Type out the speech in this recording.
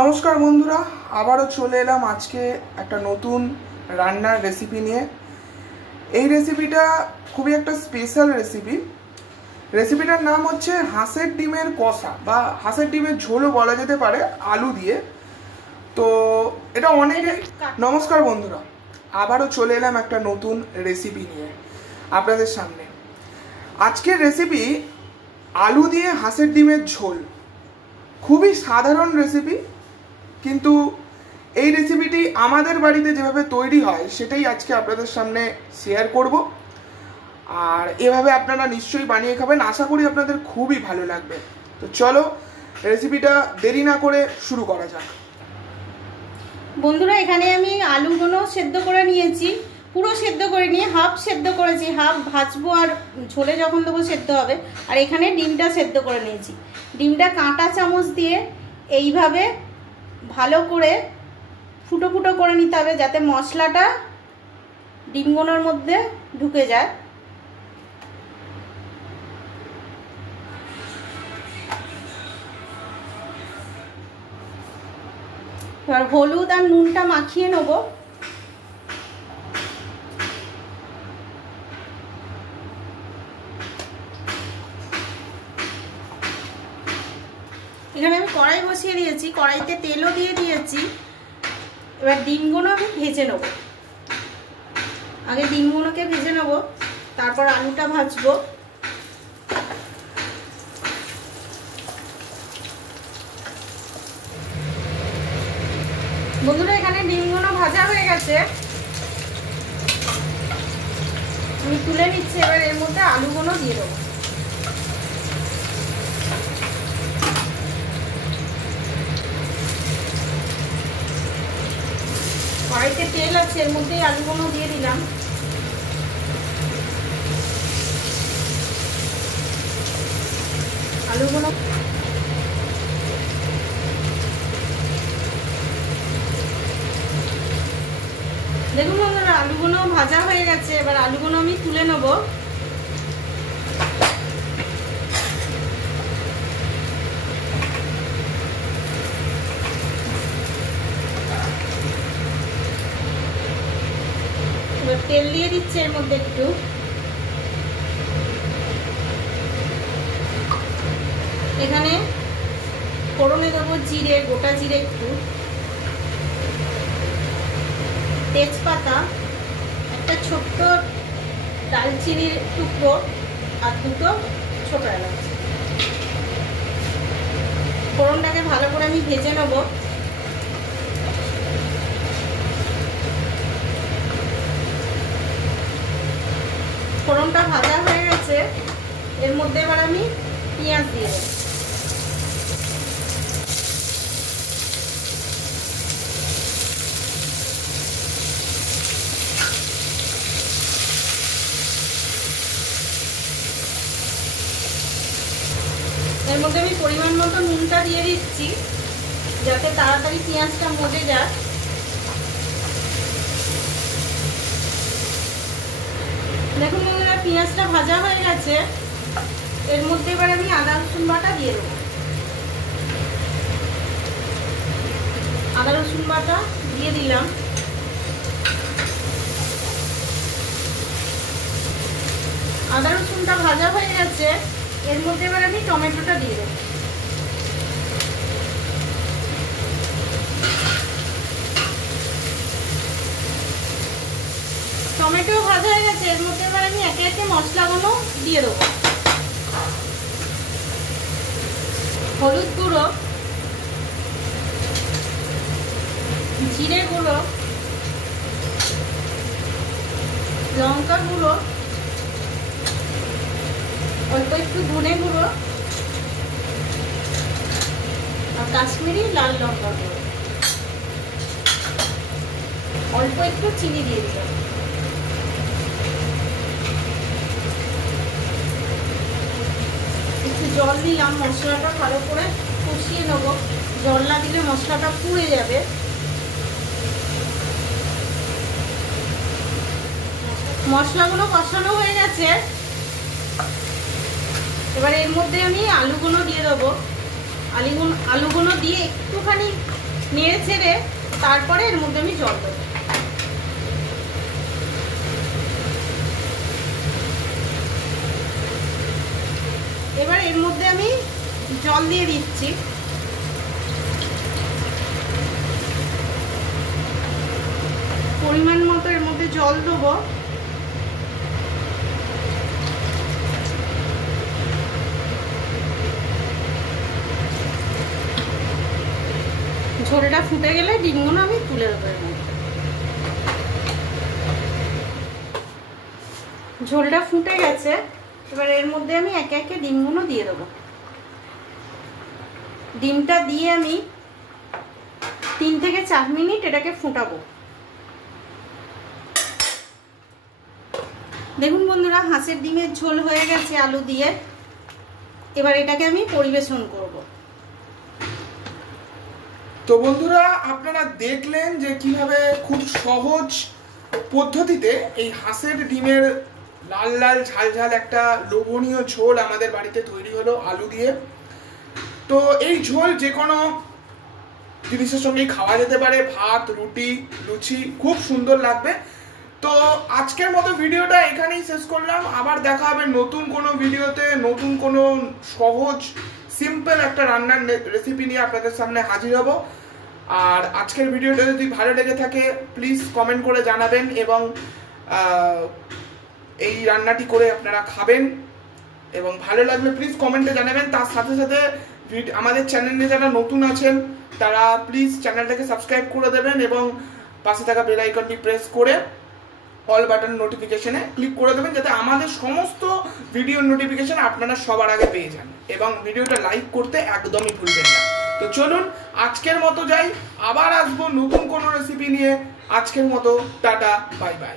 নমস্কার বন্ধুরা, আবারও চলে এলাম আজকে একটা নতুন রান্নার রেসিপি নিয়ে। এই রেসিপিটা খুবই একটা স্পেশাল রেসিপি। রেসিপিটার নাম হচ্ছে হাঁসের ডিমের কষা বা হাঁসের ডিমের ঝোলও বলা যেতে পারে, আলু দিয়ে। তো এটা অনেকে নমস্কার বন্ধুরা, আবারও চলে এলাম একটা নতুন রেসিপি নিয়ে আপনাদের সামনে। আজকের রেসিপি আলু দিয়ে হাঁসের ডিমের ঝোল। খুবই সাধারণ রেসিপি, কিন্তু এই রেসিপিটি আমাদের বাড়িতে যেভাবে তৈরি হয় সেটাই আজকে আপনাদের সামনে শেয়ার করব। আর এভাবে আপনারা নিশ্চয়ই বানিয়ে খাবেন, আশা করি আপনাদের খুবই ভালো লাগবে। তো চলো রেসিপিটা দেরি না করে শুরু করা যাক। বন্ধুরা, এখানে আমি আলুগুলো সেদ্ধ করে নিয়েছি, পুরো সেদ্ধ করে নিয়ে হাফ সেদ্ধ করেছি, হাফ ভাজবো আর ঝোলে যখন দেবো সেদ্ধ হবে। আর এখানে ডিমটা সেদ্ধ করে নিয়েছি। ডিমটা কাঁটা চামচ দিয়ে এইভাবে ভালো করে ফুটো ফুটো করে নিতে হবে, যাতে মশলাটা ডিমগুলোর মধ্যে ঢুকে যায়। এবার হলুদ আর নুনটা মাখিয়ে নেব। এখানে আমি কড়াই বসিয়ে দিয়েছি, কড়াইতে তেলও দিয়ে দিয়েছি। এবার ডিমগুলো আমি ভেজে নেব। আগে ডিমগুলোকে ভেজে নেব, তারপর আলুটা ভাজবো। বন্ধুরা, এখানে ডিমগুলো ভাজা হয়ে গেছে, আমি তুলে নিচ্ছি। এবার এর মধ্যে আলুগুলো দিয়ে দেবো। কড়াইতে তেল আছে, এর মধ্যে আলুগুলো দিয়ে দিলাম। আলুগুলো দেখুন বন্ধুরা, আলুগুলো ভাজা হয়ে গেছে। এবার আলুগুলো আমি তুলে নেব। এবার তেল দিয়ে দিচ্ছি এর মধ্যে একটু। এখানে ফোড়নে দেবো জিরে, গোটা জিরে একটু, তেজপাতা, একটা ছোট্ট দালচিনির টুকরো আর দুটো ছোট এলাচ। ফোড়নটাকে ভালো করে আমি ভেজে নেব। ফোড়নটা ভাজা হয়ে গেছে, এর মধ্যে এবার আমি পেঁয়াজ দিয়ে দেব। এর মধ্যে আমি পরিমাণ মতো নুনটা দিয়ে দিচ্ছি, যাতে তাড়াতাড়ি পেঁয়াজটা মজে যায়। দেখুন বন্ধুরা, পেঁয়াজটা ভাজা হয়ে গেছে। এর মধ্যে এবার আমি আদা রসুন বাটা দিয়ে দেবো। আদা রসুন বাটা দিয়ে দিলাম। আদা রসুনটা ভাজা হয়ে গেছে, এর মধ্যে এবার আমি টমেটোটা দিয়ে দেবো। টমেটো ভাজা হয়ে গেছে, এর মধ্যে এবার আমি একে একে মশলাগুলো দিয়ে দেবো। হলুদ গুঁড়ো, জিরে গুঁড়ো, লঙ্কা গুঁড়ো, অল্প একটু ধনে গুঁড়ো আর কাশ্মীরি লাল লঙ্কা গুঁড়ো, অল্প একটু চিনি দিয়ে দিলাম। একটু জল দিলাম, মশলাটা ভালো করে কষিয়ে নেবো। জল না দিলে মশলাটা পুড়ে যাবে। মশলাগুলো কষানো হয়ে গেছে, এবার এর মধ্যে আমি আলুগুলো দিয়ে দেবো। আলুগুলো দিয়ে একটুখানি নেড়ে ছেড়ে তারপরে এর মধ্যে আমি জল দেবো। এবার এর মধ্যে আমি জল দিয়ে দিচ্ছি। পরিমাণ মতো এর মধ্যে জল দেবো। ঝোলটা ফুটে গেলে ডিমগুলো আমি তুলে দেবো এর মধ্যে। ঝোলটা ফুটে গেছে, এবার এর মধ্যে আমি একে একে ডিমগুলো দিয়ে দেবো। ডিমটা দিয়ে আমি 3 থেকে 4 মিনিট এটাকে ফুটাবো। দেখুন বন্ধুরা, হাঁসের ডিমের ঝোল হয়ে গেছে আলু দিয়ে। এবার এটাকে আমি পরিবেশন করব। তো বন্ধুরা, আপনারা দেখলেন যে কিভাবে খুব সহজ পদ্ধতিতে এই হাঁসের ডিমের লাল লাল ঝাল ঝাল একটা লোভনীয় ঝোল আমাদের বাড়িতে তৈরি হলো আলু দিয়ে। তো এই ঝোল যে কোনো জিনিসের সঙ্গেই খাওয়া যেতে পারে, ভাত, রুটি, লুচি, খুব সুন্দর লাগবে। তো আজকের মতো ভিডিওটা এখানেই শেষ করলাম। আবার দেখা হবে নতুন কোনো ভিডিওতে, নতুন কোনো সহজ সিম্পল একটা রান্নার রেসিপি নিয়ে আপনাদের সামনে হাজির হব। আর আজকের ভিডিওটা যদি ভালো লেগে থাকে প্লিজ কমেন্ট করে জানাবেন, এবং এই রান্নাটি করে আপনারা খাবেন এবং ভালো লাগলে প্লিজ কমেন্টে জানাবেন। তার সাথে সাথে আমাদের চ্যানেলে যারা নতুন আছেন তারা প্লিজ চ্যানেলটাকে সাবস্ক্রাইব করে দেবেন এবং পাশে থাকা বেল আইকনটি প্রেস করে অল বাটন নোটিফিকেশনে ক্লিক করে দেবেন, যাতে আমাদের সমস্ত ভিডিওর নোটিফিকেশন আপনারা সবার আগে পেয়ে যান। এবং ভিডিওটা লাইক করতে একদমই ভুলবেন না। তো চলুন আজকের মতো যাই, আবার আসবো নতুন কোনো রেসিপি নিয়ে। আজকের মতো টাটা, বাই বাই।